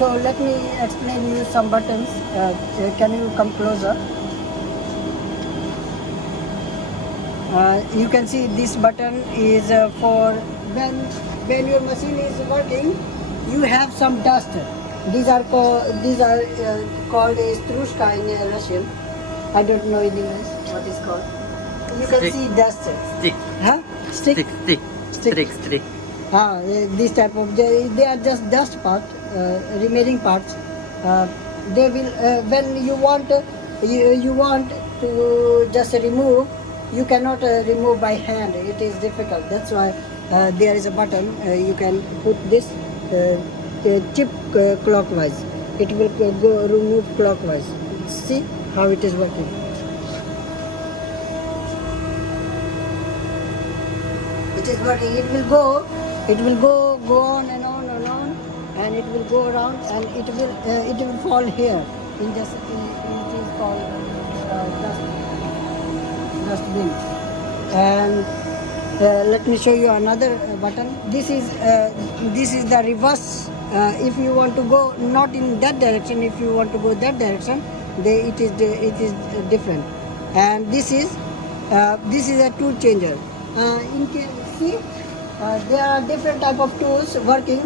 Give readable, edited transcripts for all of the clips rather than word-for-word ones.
So let me explain you some buttons. Can you come closer? You can see this button is for when your machine is working, you have some dust. These are called a strushka in Russian. I don't know in English what is called. You can Stick. see dust. Stick. Huh? Stick. Stick. This type of they are just dust part, remaining parts. They will when you want to just remove, you cannot remove by hand. It is difficult. That's why there is a button. You can put this chip clockwise. It will go remove clockwise. See how it is working. It is working. It will go on and on and on, and it will go around, and it will fall here in just it is called dustbin. And let me show you another button. This is the reverse. If you want to go not in that direction, if you want to go that direction, it is different. And this is a tool changer. See, there are different type of tools working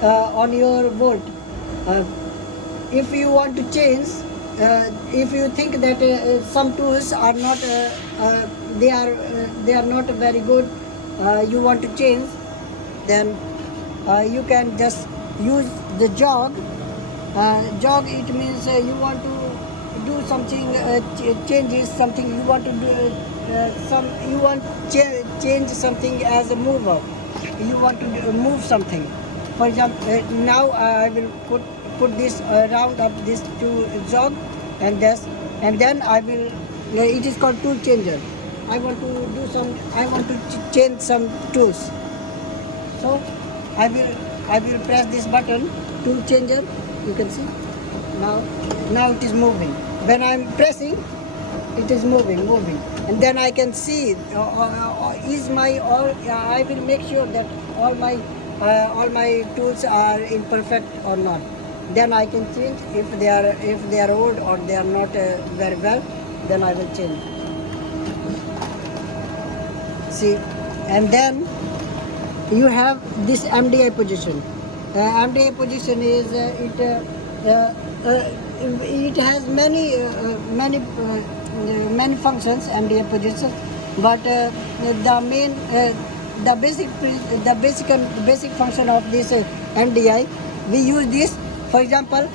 on your bolt. If you want to change, if you think that some tools are not they are not very good, you want to change, then you can just use the jog. Jog, it means you want to do something, changes something, you want to do you want change something as a mover. You want to move something. For example, now I will put this round up this to jog, and then I will. It is called tool changer. I want to change some tools. So I will press this button, tool changer. You can see now it is moving. When I am pressing, it is moving, and then I can see I will make sure that all my tools are in perfect or not. Then I can change if they are old or they are not very well. Then I will change. See, and then you have this MDI position. MDI position is it has many functions, MDI position, but the basic function of this MDI, we use this. For example,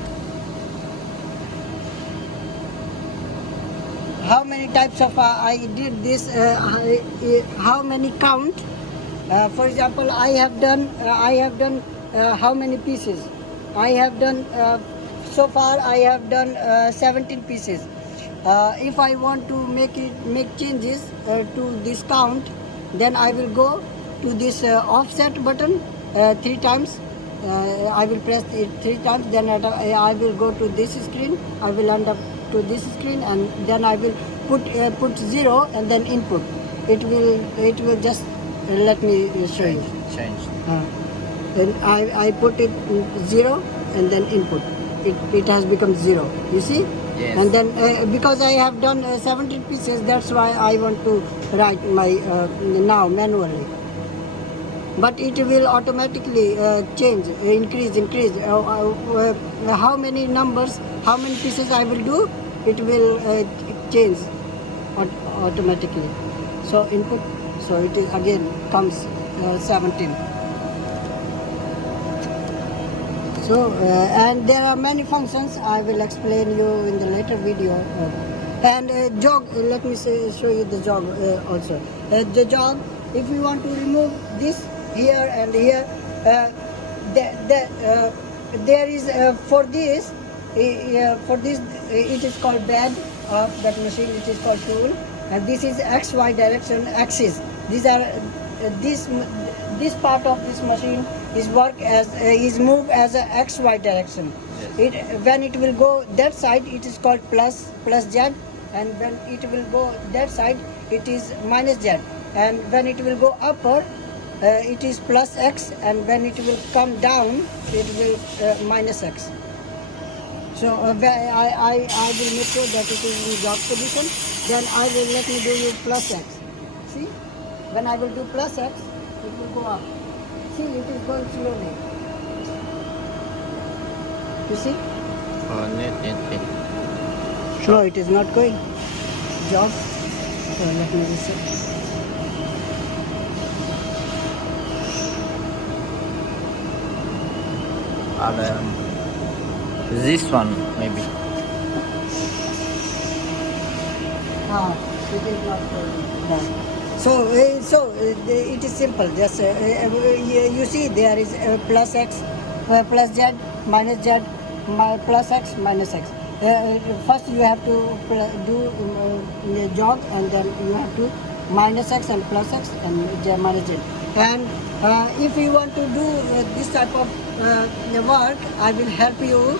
how many types of I did this? How many count? For example, I have done how many pieces? I have done so far. I have done 17 pieces. If I want to make changes to this count, then I will go to this offset button 3 times. I will press it 3 times. Then I will go to this screen. I will end up to this screen, and then I will put 0 and then input. It will just let me show you. Change. Then I put it 0 and then input. It has become 0. You see? Yes. And then because I have done 17 pieces, that's why I want to write my now manually. But it will automatically change, increase. How many numbers, how many pieces I will do, it will change automatically. So input, so it is again comes 17. So and there are many functions. I will explain you in the later video. And jog, let me show you the jog also. The jog, if you want to remove this here and here, there is for this it is called bed of that machine. It is called tool, and this is XY direction axis. These are this part of this machine is moved as a XY direction. When it will go that side, it is called plus Z, and when it will go that side, it is minus Z. And when it will go upward, it is plus x, and when it will come down, it will minus x. So I will make sure that it is in jog position. Then I will let me do you plus x. See, when I will do plus x, it will go up. See, it is going slowly. You see? Oh, net. No, it is not going. Jog. So let me reset. Other this one maybe. It is not going. It is simple. Just you see, there is plus x, plus z, minus z, plus x, minus x. First you have to do jog, and then you have to minus x and plus x and minus z. And if you want to do this type of work, I will help you.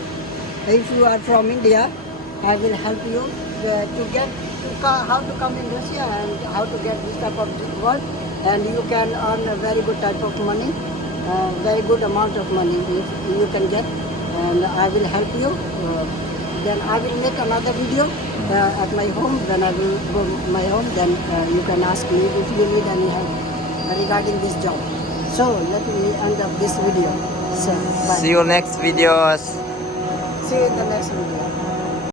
If you are from India, I will help you to get how to come in Russia and how to get this type of work, and you can earn a very good type of money, very good amount of money if you can get, and I will help you. Then I will make another video at my home. When I will go my home, then you can ask me if you need any help regarding this job. So let me end up this video. So bye. See you next videos. See you in the next video.